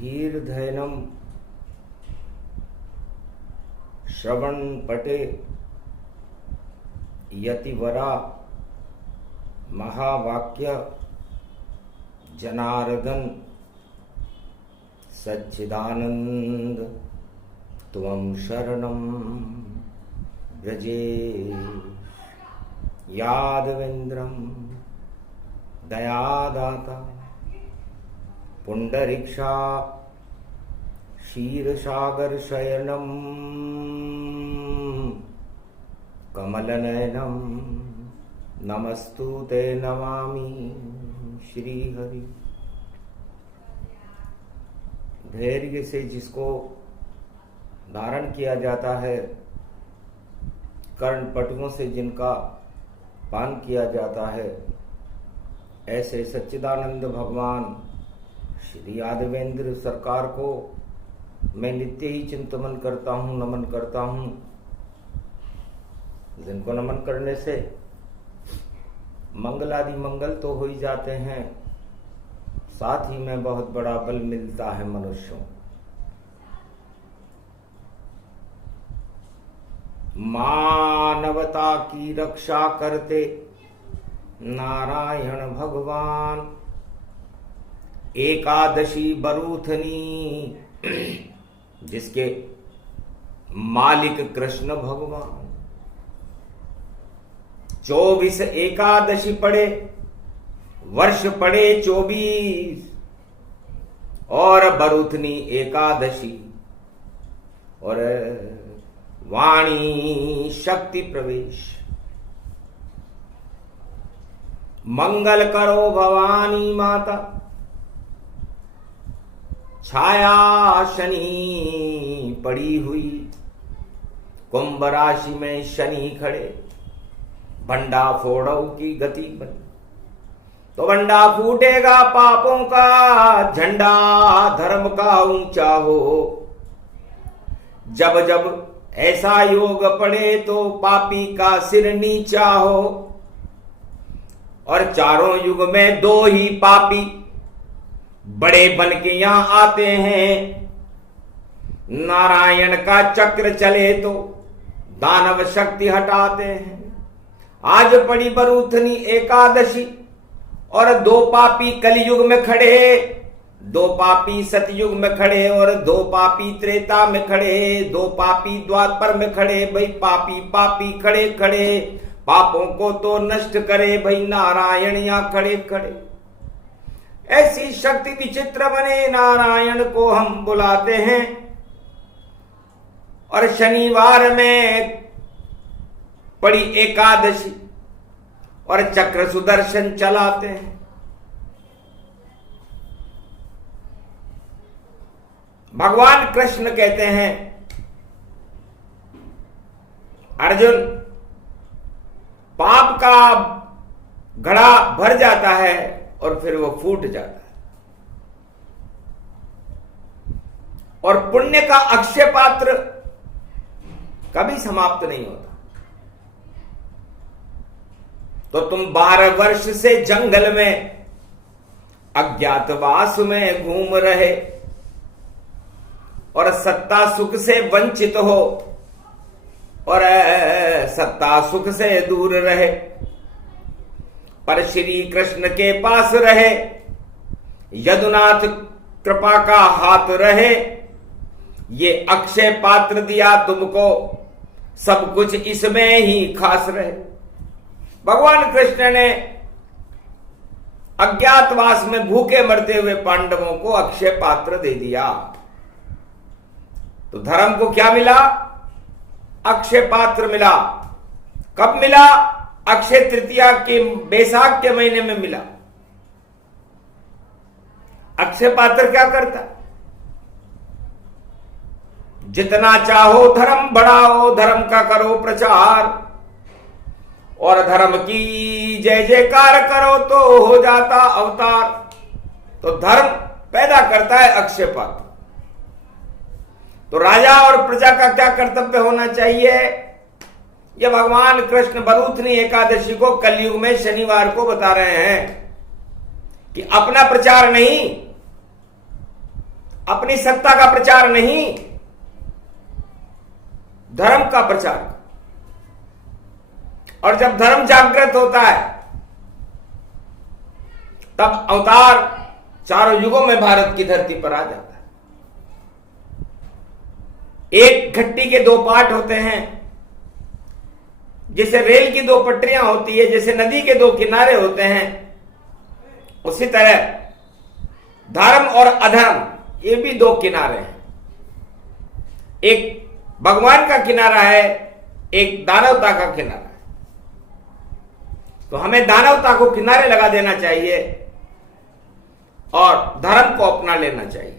धीर्धैनम श्रवण पटे यतिवरा महावाक्य जनार्दन सच्चिदानंद त्वं शरणं व्रजे यादवेन्द्रं दयादाता पुंडरीक्षा क्षीरसागर शयनम कमलनयनम नमस्तुते नमामि श्रीहरि। धैर्य से जिसको धारण किया जाता है, कर्णपटुओं से जिनका पान किया जाता है, ऐसे सच्चिदानंद भगवान श्री यादवेंद्र सरकार को मैं नित्य ही चिंतन करता हूँ, नमन करता हूँ। जिनको नमन करने से मंगलादि मंगल तो हो ही जाते हैं, साथ ही में बहुत बड़ा बल मिलता है मनुष्यों। मानवता की रक्षा करते नारायण भगवान, एकादशी बरूथनी जिसके मालिक कृष्ण भगवान। 24 एकादशी पड़े, वर्ष पड़े 24, और बरूथनी एकादशी, और वाणी शक्ति प्रवेश। मंगल करो भवानी माता, छाया शनि पड़ी हुई, कुंभ राशि में शनि खड़े, भंडा फोड़ो की गति बनी, तो भंडा फूटेगा पापों का, झंडा धर्म का ऊंचा हो। जब जब ऐसा योग पड़े तो पापी का सिर नीचा हो, और चारों युग में 2 ही पापी बड़े बन के यहां आते हैं। नारायण का चक्र चले तो दानव शक्ति हटाते हैं। आज पड़ी बरूथनी एकादशी, और 2 पापी कलयुग में खड़े, 2 पापी सतयुग में खड़े, और 2 पापी त्रेता में खड़े, 2 पापी द्वापर में खड़े। भाई पापी पापी खड़े खड़े, पापों को तो नष्ट करे भाई नारायण यहां खड़े खड़े। ऐसी शक्ति विचित्र बने नारायण को हम बुलाते हैं, और शनिवार में पड़ी एकादशी और चक्र सुदर्शन चलाते हैं। भगवान कृष्ण कहते हैं, अर्जुन पाप का घड़ा भर जाता है और फिर वो फूट जाता है, और पुण्य का अक्षय पात्र कभी समाप्त नहीं होता। तो तुम 12 वर्ष से जंगल में अज्ञातवास में घूम रहे, और सत्ता सुख से वंचित हो, और सत्ता सुख से दूर रहे, पर श्री कृष्ण के पास रहे, यदुनाथ कृपा का हाथ रहे। ये अक्षय पात्र दिया तुमको, सब कुछ इसमें ही खास रहे। भगवान कृष्ण ने अज्ञातवास में भूखे मरते हुए पांडवों को अक्षय पात्र दे दिया। तो धर्म को क्या मिला? अक्षय पात्र मिला। कब मिला? अक्षय तृतीया के बैसाख के महीने में मिला। अक्षय पात्र क्या करता? जितना चाहो धर्म बढ़ाओ, धर्म का करो प्रचार, और धर्म की जय जयकार करो तो हो जाता अवतार। तो धर्म पैदा करता है अक्षय पात्र। तो राजा और प्रजा का क्या कर्तव्य होना चाहिए? यह भगवान कृष्ण बरूथनी एकादशी को कलयुग में शनिवार को बता रहे हैं कि अपना प्रचार नहीं, अपनी सत्ता का प्रचार नहीं, धर्म का प्रचार। और जब धर्म जागृत होता है तब अवतार चारों युगों में भारत की धरती पर आ जाता है। एक घट्टी के दो पार्ट होते हैं, जैसे रेल की दो पटरियां होती है, जैसे नदी के दो किनारे होते हैं, उसी तरह धर्म और अधर्म ये भी दो किनारे हैं। एक भगवान का किनारा है, एक दानवता का किनारा है। तो हमें दानवता को किनारे लगा देना चाहिए और धर्म को अपना लेना चाहिए।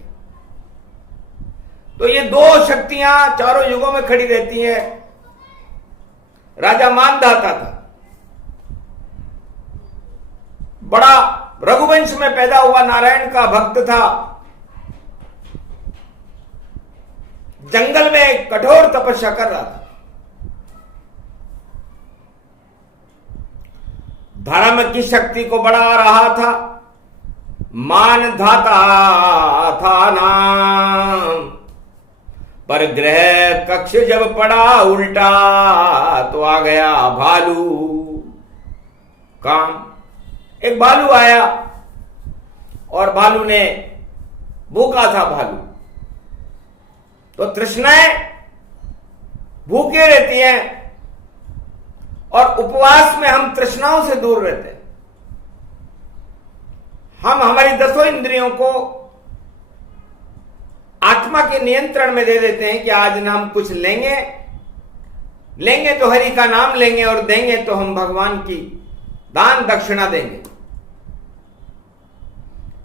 तो ये दो शक्तियां चारों युगों में खड़ी रहती हैं। राजा मानधाता था, बड़ा रघुवंश में पैदा हुआ नारायण का भक्त था, जंगल में कठोर तपस्या कर रहा था। धर्म की शक्ति को बढ़ा रहा था, मानधाता था नाम, पर ग्रह कक्ष जब पड़ा उल्टा तो आ गया भालू काम। एक भालू आया और भालू ने भूखा था भालू, तो तृष्णाएं भूखे रहती हैं और उपवास में हम तृष्णाओं से दूर रहते हैं। हम हमारी दसों इंद्रियों को आत्मा के नियंत्रण में दे देते हैं कि आज ना हम कुछ लेंगे तो हरि का नाम लेंगे और देंगे तो हम भगवान की दान दक्षिणा देंगे।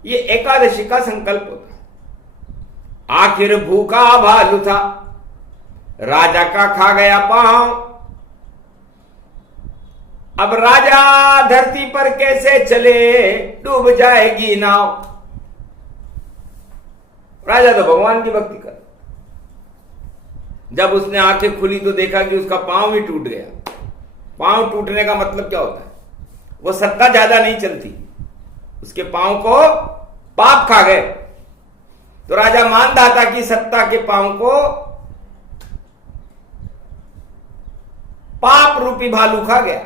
ये एकादशी का संकल्प होता है। आखिर भूखा भालू था, राजा का खा गया पांव। अब राजा धरती पर कैसे चले, डूब जाएगी नाव। राजा तो भगवान की भक्ति कर, जब उसने आंखें खुली तो देखा कि उसका पांव ही टूट गया। पांव टूटने का मतलब क्या होता है? वो सत्ता ज्यादा नहीं चलती, उसके पांव को पाप खा गए। तो राजा मानधाता की सत्ता के पांव को पाप रूपी भालू खा गया।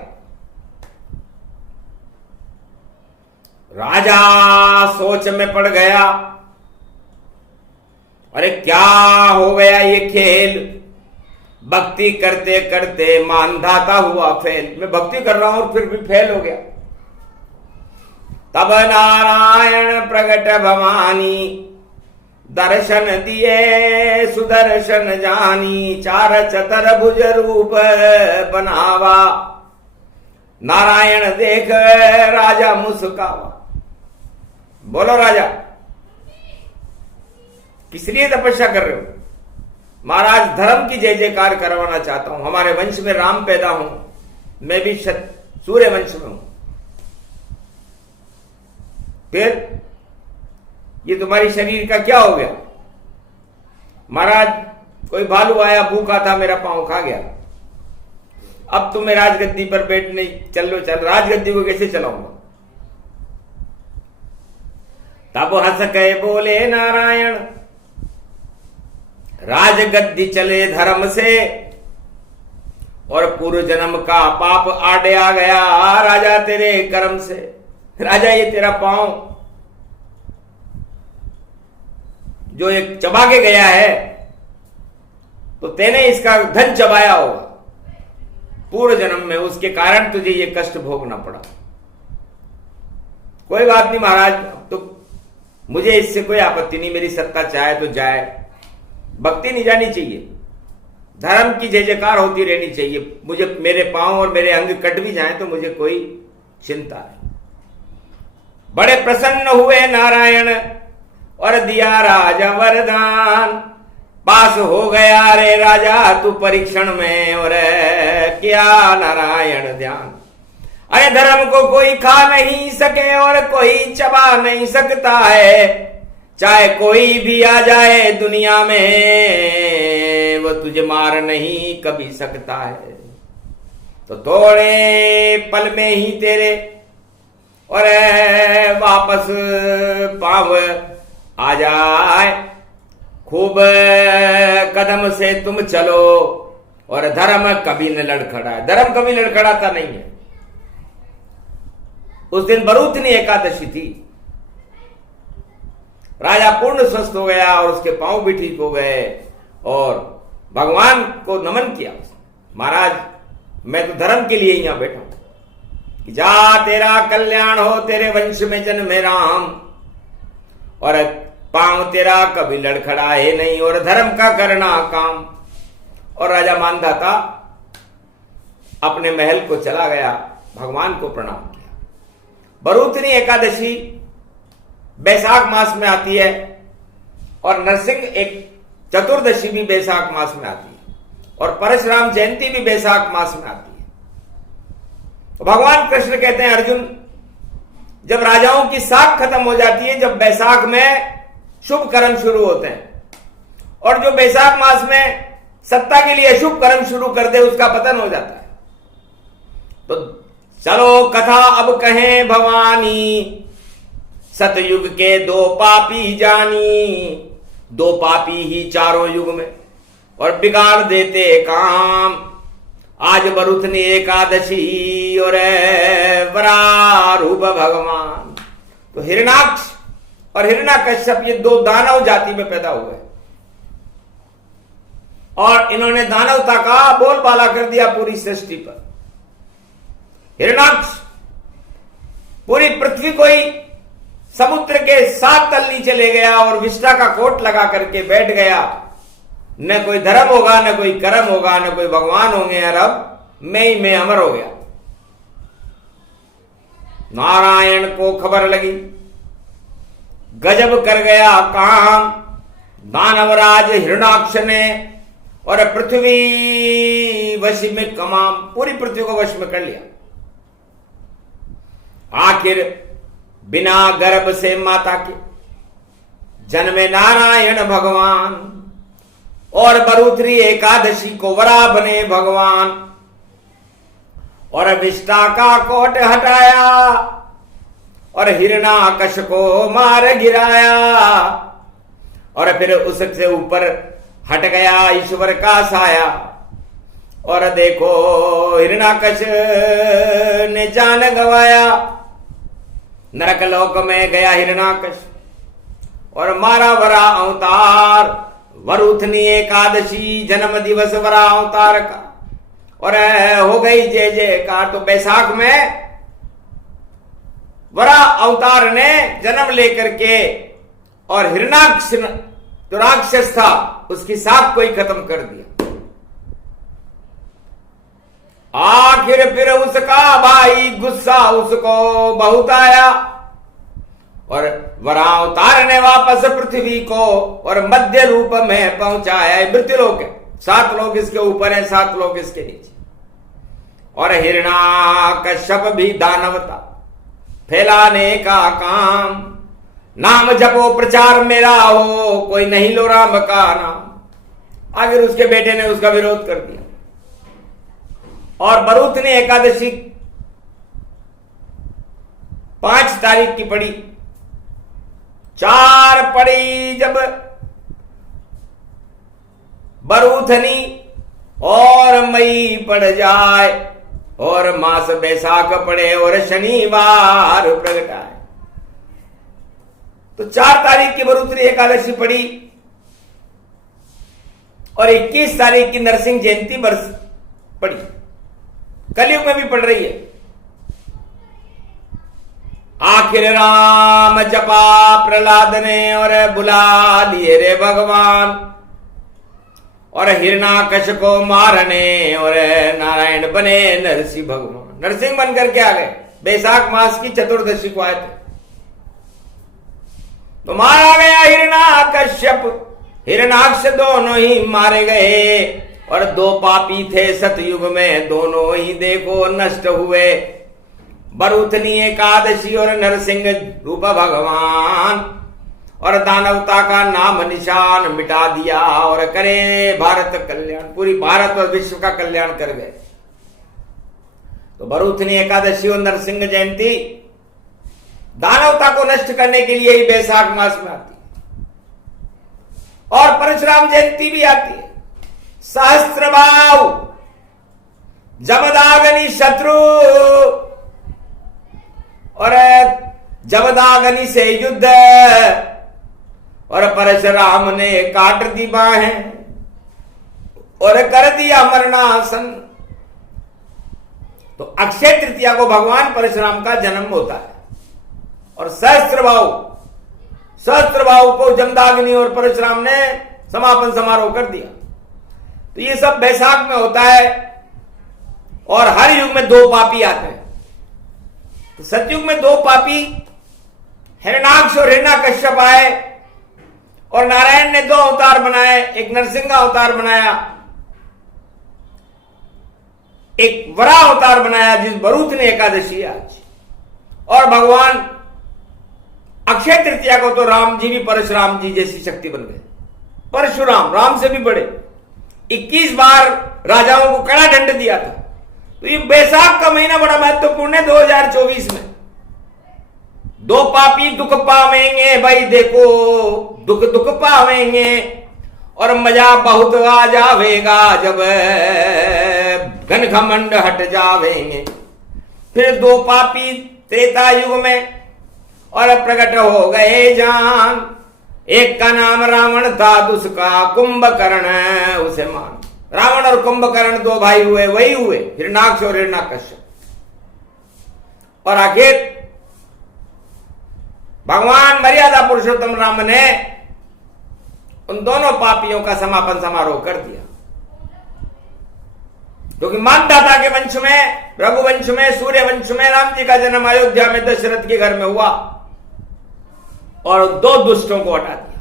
राजा सोच में पड़ गया, अरे क्या हो गया ये खेल, भक्ति करते करते मानधाता हुआ फेल। मैं भक्ति कर रहा हूं और फिर भी फेल हो गया। तब नारायण प्रगट भवानी, दर्शन दिए सुदर्शन जानी। चार चतर भुज रूप बनावा, नारायण देख राजा मुस्कावा। बोलो राजा, किस लिए तपस्या कर रहे हो? महाराज धर्म की जय जयकार करवाना चाहता हूं। हमारे वंश में राम पैदा हूं, मैं भी सूर्य वंश में हूं। फिर ये तुम्हारी शरीर का क्या हो गया? महाराज कोई भालू आया, भूखा था, मेरा पांव खा गया। अब तुम्हें राजगद्दी पर बैठने चलो, चल राजगद्दी को कैसे चलाऊंगा? तब हंस के बोले नारायण, राजगद्दी चले धर्म से और पूर्व जन्म का पाप आड़े आ गया राजा तेरे कर्म से। राजा ये तेरा पांव जो एक चबा के गया है, तो तेने इसका धन चबाया होगा पूर्व जन्म में, उसके कारण तुझे ये कष्ट भोगना पड़ा। कोई बात नहीं महाराज, तो मुझे इससे कोई आपत्ति नहीं, मेरी सत्ता चाहे तो जाए, भक्ति नहीं जानी चाहिए, धर्म की जय जयकार होती रहनी चाहिए। मुझे मेरे पांव और मेरे अंग कट भी जाएं तो मुझे कोई चिंता नहीं। बड़े प्रसन्न हुए नारायण और दिया राजा वरदान। पास हो गया रे राजा तू परीक्षण में, और क्या नारायण ध्यान। अरे धर्म को कोई खा नहीं सके और कोई चबा नहीं सकता है, चाहे कोई भी आ जाए दुनिया में, वो तुझे मार नहीं कभी सकता है। तो थोड़े पल में ही तेरे और वापस पांव आ जाए, खूब कदम से तुम चलो और धर्म कभी न लड़खड़ाए। धर्म कभी लड़खड़ाता नहीं है। उस दिन बरूथनी एकादशी थी। राजा पूर्ण स्वस्थ हो गया और उसके पांव भी ठीक हो गए और भगवान को नमन किया। महाराज मैं तो धर्म के लिए यहां बैठा हूं कि जा तेरा कल्याण हो, तेरे वंश में जन्मे राम, और पांव तेरा कभी लड़खड़ाए नहीं और धर्म का करना काम। और राजा मानधाता अपने महल को चला गया, भगवान को प्रणाम किया। बरूथनी एकादशी बैसाख मास में आती है और नरसिंह एक चतुर्दशी भी बैसाख मास में आती है और परशुराम जयंती भी बैसाख मास में आती है। तो भगवान कृष्ण कहते हैं अर्जुन, जब राजाओं की साख खत्म हो जाती है, जब बैसाख में शुभ कर्म शुरू होते हैं, और जो बैसाख मास में सत्ता के लिए शुभ कर्म शुरू कर दे उसका पतन हो जाता है। तो चलो कथा अब कहें भवानी, सतयुग के दो पापी जानी। दो पापी ही चारों युग में और बिगाड़ देते काम। आज बरूथनी एकादशी और वरारूप भगवान। तो हिरणाक्ष और हिरण्याकश्यप ये दो दानव जाति में पैदा हुए और इन्होंने दानवता का बोलबाला कर दिया पूरी सृष्टि पर। हिरणाक्ष पूरी पृथ्वी को ही समुद्र के 7 तल नीचे ले गया और विष्ठा का कोट लगा करके बैठ गया। न कोई धर्म होगा, न कोई कर्म होगा, न कोई भगवान होंगे, और अब मैं ही मैं अमर हो गया। नारायण को खबर लगी, गजब कर गया काम दानवराज हिरणाक्ष ने, और पृथ्वी वश में कमाम, पूरी पृथ्वी को वश में कर लिया। आखिर बिना गर्भ से माता के जन्मे नारायण भगवान, और बरूथनी एकादशी को वरा बने भगवान, और विष्ठा का कोट हटाया और हिरणाकश को मार गिराया, और फिर उससे ऊपर हट गया ईश्वर का साया। और देखो हिरणाकश ने जान गवाया, नरक लोक में गया हिरणाकश और मारा वरा अवतार। बरूथनी एकादशी जन्म दिवस वरा अवतार का, और हो गई जय जयकार। तो बैसाख में वरा अवतार ने जन्म लेकर के, और हिरणाक्ष जो राक्षस था उसकी साख को ही खत्म कर दिया। आखिर फिर उसका भाई गुस्सा उसको बहुत आया, और वरा अवतार ने वापस पृथ्वी को और मध्य रूप में पहुंचाया। मृत्युलोक है, 7 लोग इसके ऊपर है, 7 लोग इसके नीचे। और हिरणाकश्यप भी दानवता फैलाने का काम। नाम जपो प्रचार मेरा हो, कोई नहीं लो राम का नाम। आखिर उसके बेटे ने उसका विरोध कर दिया। और बरूथनी एकादशी 5 तारीख की पड़ी, 4 पड़ी जब बरूथनी और मई पड़ जाए, और मास बैसाख पड़े और शनिवार प्रगटाए। तो 4 तारीख की बरूथनी एकादशी पड़ी और 21 तारीख की नरसिंह जयंती बरस पड़ी। कलयुग में भी पड़ रही है। आखिर राम जपा प्रहलाद ने और बुला लिए रे भगवान, और हिरणाकश को मारने और नारायण बने नरसिंह भगवान। नरसिंह बनकर के आ गए। बैसाख मास की चतुर्दशी को आए थे। तो मारा गया हिरणाकश्यप, हिरणाक्ष दोनों ही मारे गए, और 2 पापी थे सतयुग में, दोनों ही देखो नष्ट हुए। बरूथनी एकादशी और नरसिंह रूप भगवान, और दानवता का नाम निशान मिटा दिया, और करे भारत कल्याण, पूरी भारत और विश्व का कल्याण कर गए। तो बरूथनी एकादशी और नरसिंह जयंती दानवता को नष्ट करने के लिए ही बैसाख मास में आती है। और परशुराम जयंती भी आती है। सहस्त्रबाहु जमदाग्नि शत्रु, और जमदाग्नि से युद्ध, और परशुराम ने काट दी बाहें और कर दिया मरणासन। तो अक्षय तृतीया को भगवान परशुराम का जन्म होता है। और सहस्त्रबाहु को जमदाग्नि और परशुराम ने समापन समारोह कर दिया। तो ये सब बैसाख में होता है। और हर युग में दो पापी आते हैं। तो सतयुग में दो पापी हिरण्याक्ष और हिरण्याकश्यप आए, और नारायण ने दो अवतार बनाए। एक नरसिंह अवतार बनाया, एक वराह अवतार बनाया, जिस बरूथनी एकादशी आज। और भगवान अक्षय तृतीया को तो राम जी भी परशुराम जी जैसी शक्ति बन गए। परशुराम राम से भी बड़े, 21 बार राजाओं को कड़ा दंड दिया था। तो ये बैसाख का महीना बड़ा महत्वपूर्ण है 2024 में। दो पापी दुख पावेंगे भाई, देखो दुख दुख पावेंगे, और मजा बहुत आ जावेगा जब घन घमंड हट जावेंगे। फिर दो पापी त्रेता युग में और प्रकट हो गए जान। एक का नाम रावण था, दूसरा कुंभकर्ण उसे मान। रावण और कुंभकर्ण दो भाई हुए, वही हुए हिरण्याक्ष और हिरण्याकश्यप। और आखिर भगवान मर्यादा पुरुषोत्तम राम ने उन दोनों पापियों का समापन समारोह कर दिया। क्योंकि मानदाता के वंश में, रघुवंश में, सूर्य वंश में राम जी का जन्म अयोध्या में दशरथ के घर में हुआ, और दो दुष्टों को हटा दिया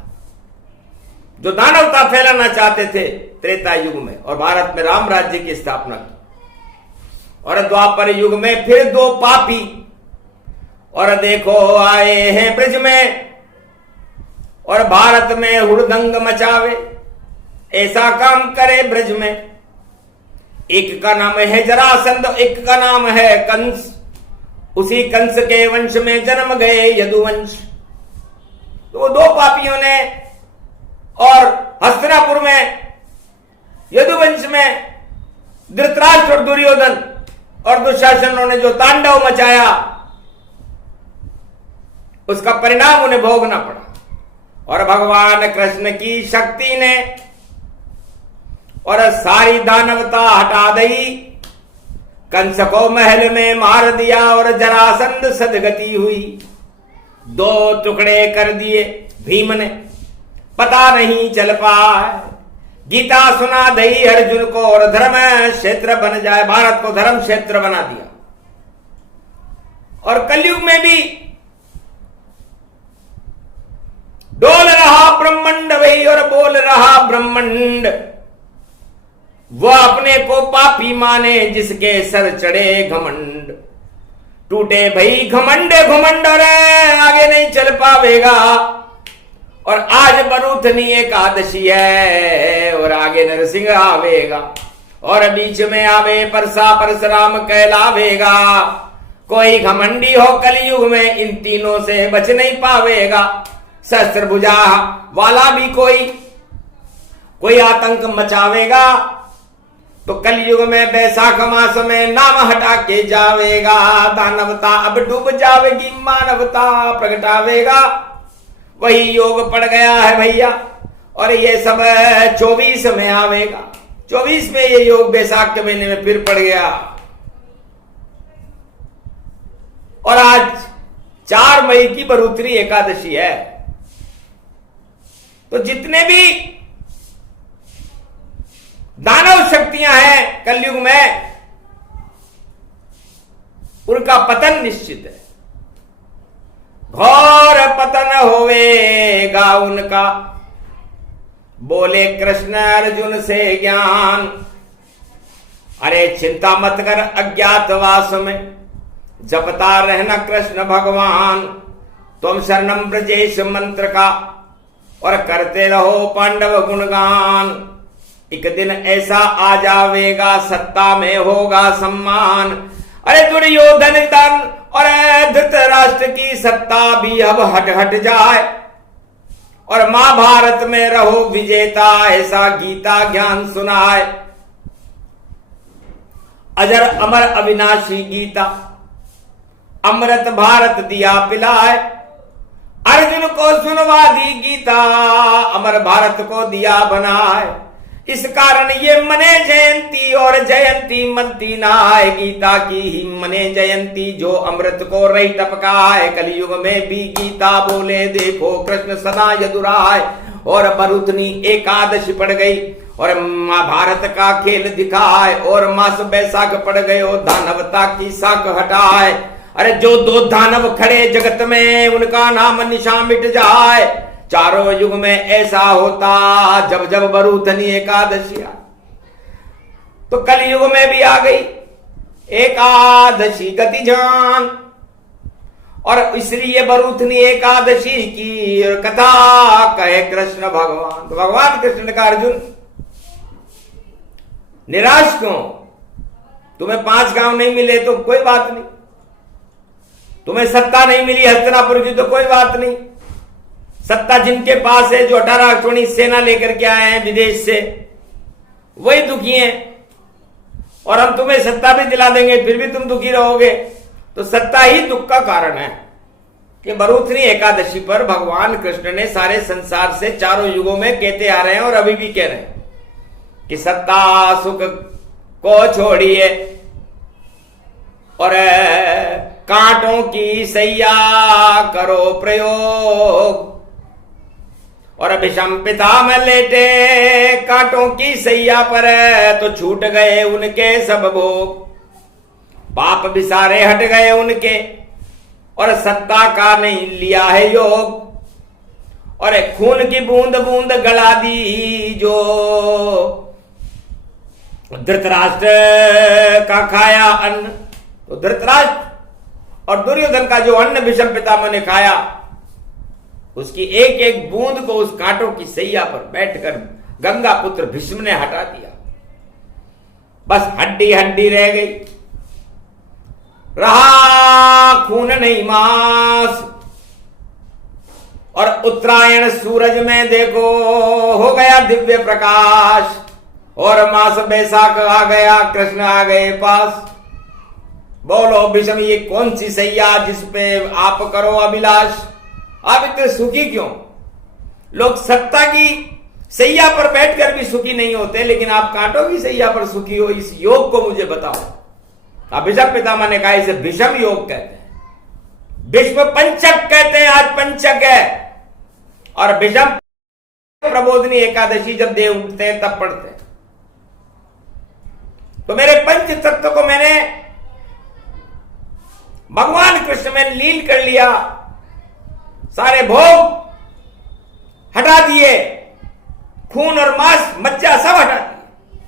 जो दानवता फैलाना चाहते थे त्रेता युग में, और भारत में राम राज्य की स्थापना की। और द्वापर युग में फिर दो पापी, और देखो आए हैं ब्रज में, और भारत में हुड़दंग मचावे, ऐसा काम करे ब्रज में। एक का नाम है जरासंध, एक का नाम है कंस। उसी कंस के वंश में जन्म गए यदुवंश। तो दो पापियों ने, और हस्तिनापुर में यदुवंश में धृतराष्ट्र और दुर्योधन और दुशासन ने जो तांडव मचाया, उसका परिणाम उन्हें भोगना पड़ा। और भगवान कृष्ण की शक्ति ने और सारी दानवता हटा दी, कंस को महल में मार दिया, और जरासंध सदगति हुई। दो टुकड़े कर दिए भीम ने, पता नहीं चल पाए। गीता सुना दई अर्जुन को, और धर्म क्षेत्र बन जाए, भारत को धर्म क्षेत्र बना दिया। और कलयुग में भी डोल रहा ब्रह्मंड वही, और बोल रहा ब्रह्मंड। वह अपने को पापी माने जिसके सर चढ़े घमंड। टूटे भई घमंड घमंड, और आगे नहीं चल पावेगा। और आज बरूथनी एकादशी है, और आगे नरसिंह आवेगा, और बीच में आवे परसा परशुराम कहलावेगा। कोई घमंडी हो कलयुग में, इन तीनों से बच नहीं पावेगा। शस्त्र भुजा वाला भी कोई आतंक मचावेगा, तो कलयुग में बैसाख मास में नाम हटा के जावेगा। दानवता अब डूब जावेगी, मानवता प्रगटावेगा। वही योग पड़ गया है भैया, और ये सब 24 में आवेगा। 24 में ये योग बैसाख के महीने में फिर पड़ गया। और आज 4 मई की बरूथनी एकादशी है। तो जितने भी दानव शक्तियां हैं कलयुग में, उनका पतन निश्चित है। घोर पतन होवेगा उनका, बोले कृष्ण अर्जुन से ज्ञान। अरे चिंता मत कर अज्ञातवास में, जपता रहना कृष्ण भगवान। तुम शरणम ब्रजेश मंत्र का, और करते रहो पांडव गुणगान। एक दिन ऐसा आ जावेगा, सत्ता में होगा सम्मान। अरे दुर्योधन दान और धृतराष्ट्र की सत्ता भी अब हट हट जाए, और महाभारत में रहो विजेता, ऐसा गीता ज्ञान सुनाए। अजर अमर अविनाशी गीता, अमृत भारत दिया पिलाए। अर्जुन को सुनवा दी गीता, अमर भारत को दिया बनाए। इस कारण ये मने जयंती और जयंती मनती नाय। गीता की ही मने जयंती जो अमृत को रही टपकाए। कलयुग में भी गीता बोले देखो कृष्ण सदा यदुराय। और बरुतनी एकादशी पड़ गई और महाभारत का खेल दिखाए। और मास बैसाख पड़ गए और दानवता की साख हटाए। अरे जो दो दानव खड़े जगत में उनका नाम निशा मिट जाए। चारों युग में ऐसा होता जब जब बरूथनी एकादशी आ। तो कलयुग में भी आ गई एकादशी गति जान। और इसलिए बरूथनी एकादशी की कथा कहे कृष्ण भगवान। तो भगवान कृष्ण ने कहा अर्जुन निराश क्यों? तुम्हें 5 गांव नहीं मिले तो कोई बात नहीं, तुम्हें सत्ता नहीं मिली हस्तिनापुर की तो कोई बात नहीं। सत्ता जिनके पास है, जो 18 अक्षौणी सेना लेकर के आए हैं विदेश से, वही दुखी हैं। और हम तुम्हें सत्ता भी दिला देंगे फिर भी तुम दुखी रहोगे। तो सत्ता ही दुख का कारण है। कि बरूथनी एकादशी पर भगवान कृष्ण ने सारे संसार से चारों युगों में कहते आ रहे हैं और अभी भी कह रहे हैं कि सत्ता सुख को छोड़िए और कांटों की सैया करो प्रयोग। और विषम पिता में लेटे कांटों की सैया पर तो छूट गए उनके सब भोग। पाप भी सारे हट गए उनके और सत्ता का नहीं लिया है योग। और खून की बूंद बूंद गला दी जो धृतराष्ट्र का खाया अन्न। तो धृतराष्ट्र और दुर्योधन का जो अन्न विषम पितामह ने खाया उसकी एक एक बूंद को उस कांटों की सैया पर बैठकर गंगा पुत्र भीष्म ने हटा दिया। बस हड्डी हड्डी रह गई, रहा खून नहीं मांस। और उत्तरायण सूरज में देखो हो गया दिव्य प्रकाश। और मास बैसाख आ गया, कृष्ण आ गए पास। बोलो भीष्म ये कौन सी सैया जिस पे आप करो अभिलाष? आप इतने सुखी क्यों? लोग सत्ता की सैया पर बैठकर भी सुखी नहीं होते, लेकिन आप कांटों की सैया पर सुखी हो। इस योग को मुझे बताओ। भीष्म पितामह ने कहा इसे भीष्म योग कहते हैं, भीष्म पंचक कहते हैं। आज पंचक है। और भीष्म प्रबोधनी एकादशी जब देव उठते हैं तब पढ़ते हैं। तो मेरे पंच तत्व को मैंने भगवान कृष्ण में लीन कर लिया, सारे भोग हटा दिए, खून और मांस मज्जा सब हटा दिए।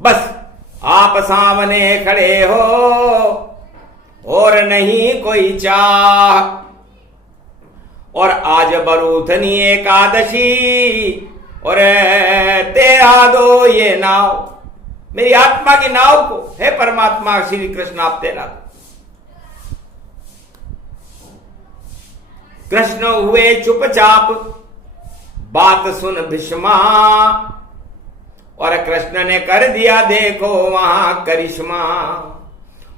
बस आप सामने खड़े हो और नहीं कोई चाह। और आज बरूथनी एकादशी और तेरा दो ये नाव, मेरी आत्मा की नाव को हे परमात्मा श्री कृष्ण आप तेरा दो। कृष्ण हुए चुपचाप बात सुन भीष्मा। और कृष्ण ने कर दिया देखो वहां करिश्मा।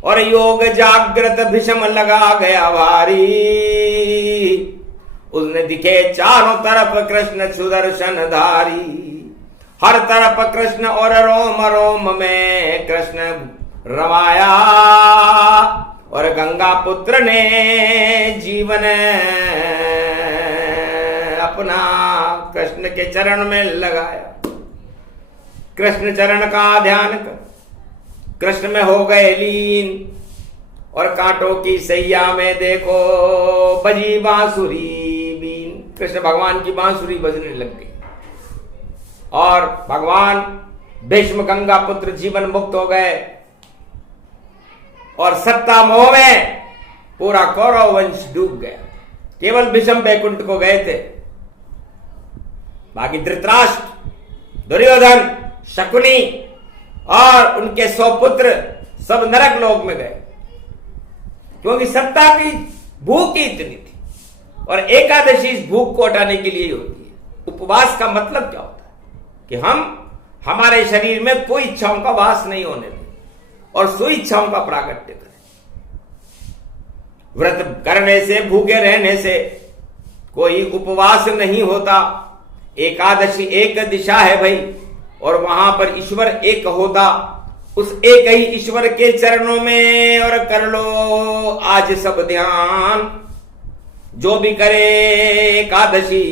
और योग जागृत भीष्म लगा गया भारी। उसने दिखे चारों तरफ कृष्ण सुदर्शन धारी। हर तरफ कृष्ण और रोम रोम में कृष्ण रमाया। और गंगा पुत्र ने जीवन अपना कृष्ण के चरण में लगाया। कृष्ण चरण का ध्यान कर कृष्ण में हो गए लीन। और कांटों की सैया में देखो बजी बांसुरी बीन। कृष्ण भगवान की बांसुरी बजने लग गई। और भगवान भीष्म गंगा पुत्र जीवन मुक्त हो गए। और सत्ता मोह में पूरा कौरव वंश डूब गया। केवल भीष्म बैकुंठ को गए थे, बाकी धृतराष्ट्र, दुर्योधन, शकुनी और उनके 100 पुत्र सब नरक लोक में गए। क्योंकि सत्ता की भूख ही इतनी थी। और एकादशी इस भूख को हटाने के लिए होती है। उपवास का मतलब क्या होता है कि हम हमारे शरीर में कोई इच्छाओं का वास नहीं होने दें और सुई इच्छाओं का प्राकट्य करें। व्रत करने से, भूखे रहने से कोई उपवास नहीं होता। एकादशी एक दिशा है भाई, और वहां पर ईश्वर एक होता। उस एक ही ईश्वर के चरणों में और कर लो आज सब ध्यान। जो भी करे एकादशी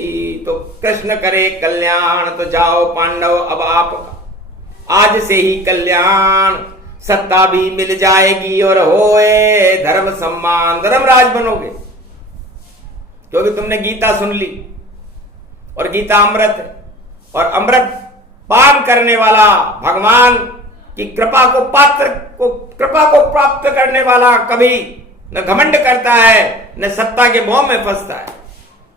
तो कृष्ण करे कल्याण। तो जाओ पांडव अब आपका आज से ही कल्याण। सत्ता भी मिल जाएगी और होए धर्म सम्मान, धर्मराज बनोगे, क्योंकि तुमने गीता सुन ली और गीता अमृत है। और अमृत पान करने वाला भगवान की कृपा को प्राप्त करने वाला कभी न घमंड करता है न सत्ता के मोह में फंसता है।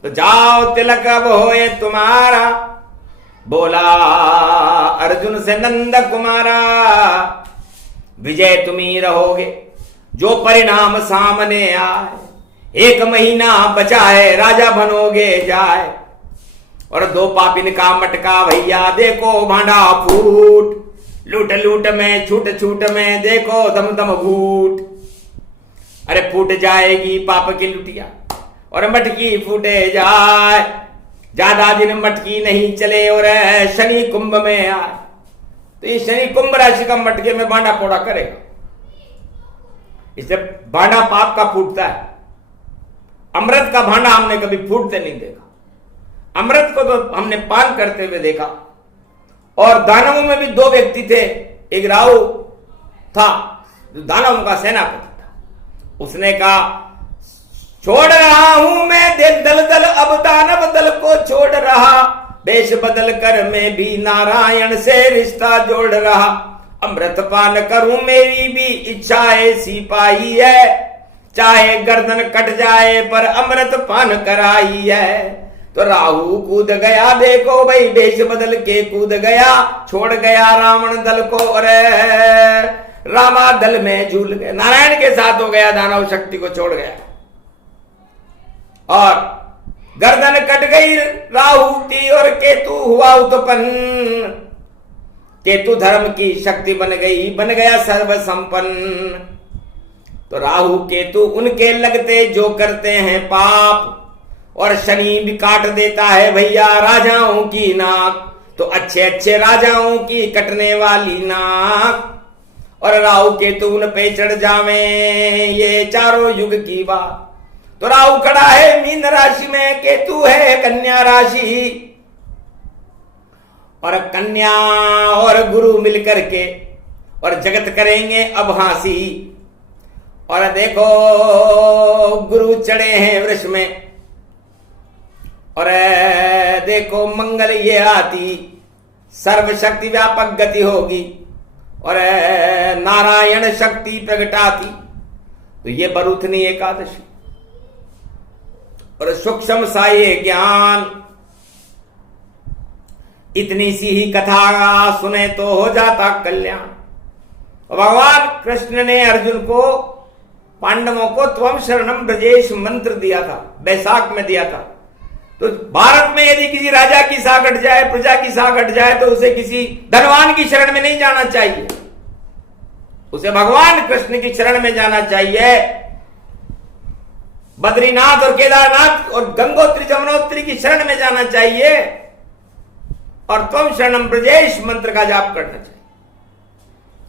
तो जाओ तिलक अब होए तुम्हारा, बोला अर्जुन से नंद कुमारा। विजय तुम ही रहोगे जो परिणाम सामने आए। 1 महीना बचा है राजा बनोगे जाए। और 2 पापिन का मटका भैया देखो भांडा फूट। लूट लूट में छूट छूट में देखो दम दम घूट। अरे फूट जाएगी पाप की लुटिया और मटकी फूटे जाए। ज्यादा दिन मटकी नहीं चले और शनि कुंभ में आए। तो ये शनि कुंभ राशि का मटके में भांडा फोड़ा करेगा। इससे भांडा पाप का फूटता है। अमृत का भांडा हमने कभी फूटते नहीं देखा। अमृत को तो हमने पान करते हुए देखा। और दानवों में भी 2 व्यक्ति थे। एक राहु था जो दानवों का सेनापति था। उसने कहा छोड़ रहा हूं मैं दल दल, अब दानव दल को छोड़ रहा। वेश बदल कर मैं भी नारायण से रिश्ता जोड़ रहा। अमृत पान करूं मेरी भी इच्छा ऐसी पाई है। चाहे गर्दन कट जाए पर अमृत पान कराई है। तो राहु कूद गया देखो भाई, वेश बदल के कूद गया। छोड़ गया रावण दल को और रामा दल में झूल गया। नारायण के साथ हो गया, दानव शक्ति को छोड़ गया और गर्दन कट गई राहु की और केतु हुआ उत्पन्न। केतु धर्म की शक्ति बन गई, बन गया सर्व संपन्न। तो राहु केतु उनके लगते जो करते हैं पाप। और शनि भी काट देता है भैया राजाओं की नाक। तो अच्छे अच्छे राजाओं की कटने वाली नाक। और राहु केतु उन पे चढ़ जावे ये चारों युग की बात। तो राहु खड़ा है मीन राशि में, केतु है कन्या राशि। और कन्या और गुरु मिलकर के और जगत करेंगे अब हासी। और देखो गुरु चढ़े हैं वृष में और देखो मंगल ये आती। सर्वशक्ति व्यापक गति होगी और नारायण शक्ति प्रगटाती। तो ये बरूथनी एकादशी और सूक्ष्म सा ये ज्ञान। इतनी सी ही कथा सुने तो हो जाता कल्याण। भगवान कृष्ण ने अर्जुन को, पांडवों को त्वम शरणम ब्रजेश मंत्र दिया था, बैसाख में दिया था। तो भारत में यदि किसी राजा की साख हट जाए, प्रजा की साख हट जाए, तो उसे किसी धनवान की शरण में नहीं जाना चाहिए। उसे भगवान कृष्ण की शरण में जाना चाहिए। बद्रीनाथ और केदारनाथ और गंगोत्री जमुनोत्री की शरण में जाना चाहिए। और त्वम शरणम ब्रजेश मंत्र का जाप करना चाहिए,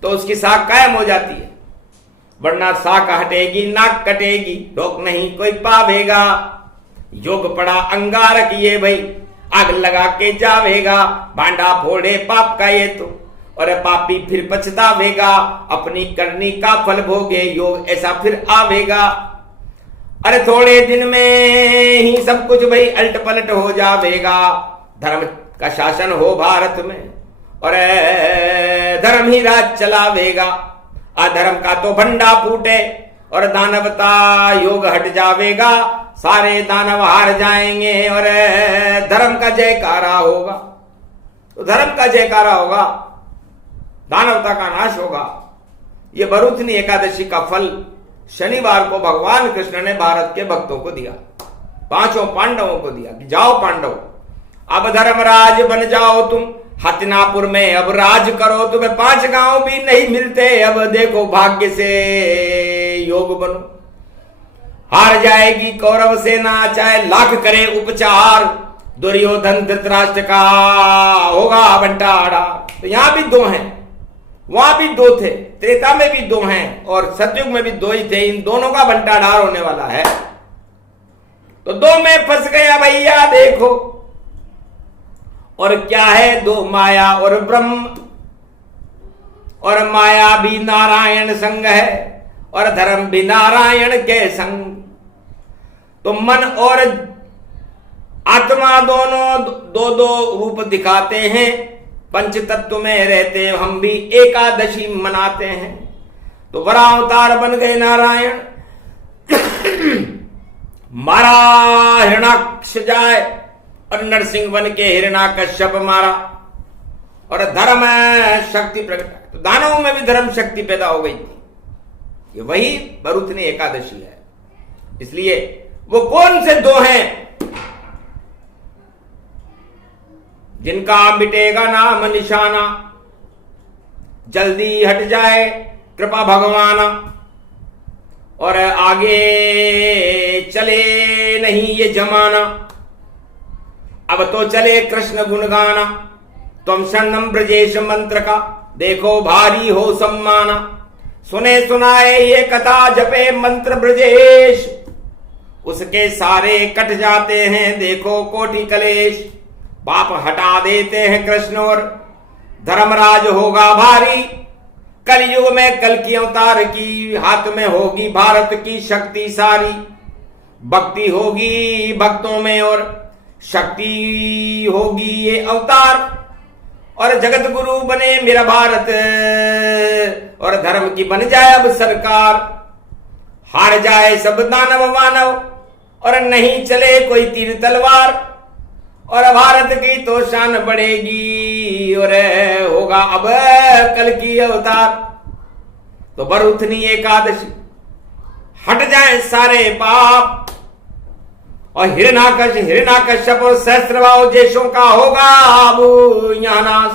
तो उसकी साख कायम हो जाती है। वरना साख हटेगी नाक कटेगी, रोक नहीं कोई पावेगा। योग पड़ा अंगारक ये भाई, आग लगा के जावेगा। भांडा फोड़े पाप का ये तो, और पापी फिर पछतावेगा। अपनी करनी का फल भोगे, योग ऐसा फिर आवेगा। अरे थोड़े दिन में ही सब कुछ भाई अल्ट पलट हो जावेगा। धर्म का शासन हो भारत में और धर्म ही राज चलावेगा। अधर्म का तो भंडा फूटे और दानवता योग हट जावेगा। सारे दानव हार जाएंगे और धर्म का जयकारा होगा। तो धर्म का जयकारा होगा, दानवता का नाश होगा। ये बरूथनी एकादशी का फल शनिवार को भगवान कृष्ण ने भारत के भक्तों को दिया, 5 पांडवों को दिया कि जाओ पांडव अब धर्मराज बन जाओ तुम, हस्तिनापुर में अब राज करो, तुम्हें 5 गांव भी नहीं मिलते, अब देखो भाग्य से योग बनो। हार जाएगी कौरव सेना चाहे लाख करे उपचार, दुर्योधन धृतराष्ट्र का होगा बंटारा। तो यहां भी 2 हैं, वहां भी 2 थे, त्रेता में भी 2 हैं और सतयुग में भी 2 ही थे। इन दोनों का बंटाढार होने वाला है। तो 2 में फंस गया भैया देखो। और क्या है 2 माया और ब्रह्म, और माया भी नारायण संग है और धर्म भी नारायण के संग। तो मन और आत्मा दोनों 2-2 रूप दिखाते हैं, पंच तत्व में रहते हम भी एकादशी मनाते हैं। तो वरावतार बन गए नारायण, मारा हिरणाक्ष जाए और नरसिंह बन के हिरणाकश्यप मारा और धर्म शक्ति प्रकट। तो दानवों में भी धर्म शक्ति पैदा हो गई थी। ये वही भरुथनी एकादशी है। इसलिए वो कौन से 2 हैं जिनका मिटेगा नाम निशाना, जल्दी हट जाए कृपा भगवाना, और आगे चले नहीं ये जमाना। अब तो चले कृष्ण गुणगाना, तुम शरणम ब्रजेश मंत्र का देखो भारी हो सम्माना। सुने सुनाए ये कथा जपे मंत्र ब्रजेश, उसके सारे कट जाते हैं देखो कोटि कलेश। पाप हटा देते हैं कृष्ण और धर्मराज होगा भारी। कलयुग में कल की अवतार की हाथ में होगी भारत की शक्ति सारी। भक्ति होगी भक्तों में और शक्ति होगी ये अवतार, और जगत गुरु बने मेरा भारत और धर्म की बन जाए अब सरकार। हार जाए सब दानव मानव और नहीं चले कोई तीर तलवार, और भारत की तो शान बढ़ेगी और होगा अब कल की अवतार। तो भरुथनी एकादशी हट जाए सारे पाप, और हिरणाकश्यप और सहस्त्रभाव जैसों का होगा अब यहाँ नाश।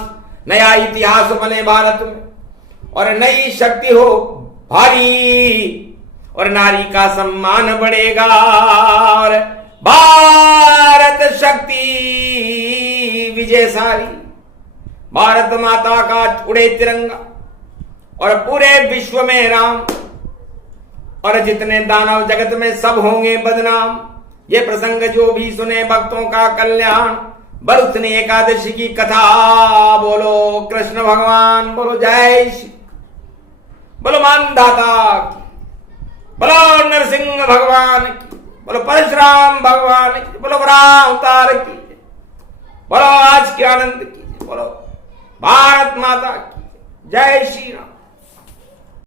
नया इतिहास बने भारत में और नई शक्ति हो भारी, और नारी का सम्मान बढ़ेगा और भारत शक्ति विजय सारी। भारत माता का उड़े तिरंगा और पूरे विश्व में राम, और जितने दानव जगत में सब होंगे बदनाम। ये प्रसंग जो भी सुने भक्तों का कल्याण। भरुथनी एकादशी की कथा बोलो कृष्ण भगवान, बोलो जय श्री, बोलो मानधाता की, बोलो नरसिंह भगवान की, बोलो परशुराम भगवान की, बोलो वरावतार की, बोलो आज के आनंद की, बोलो भारत माता की जय श्री राम।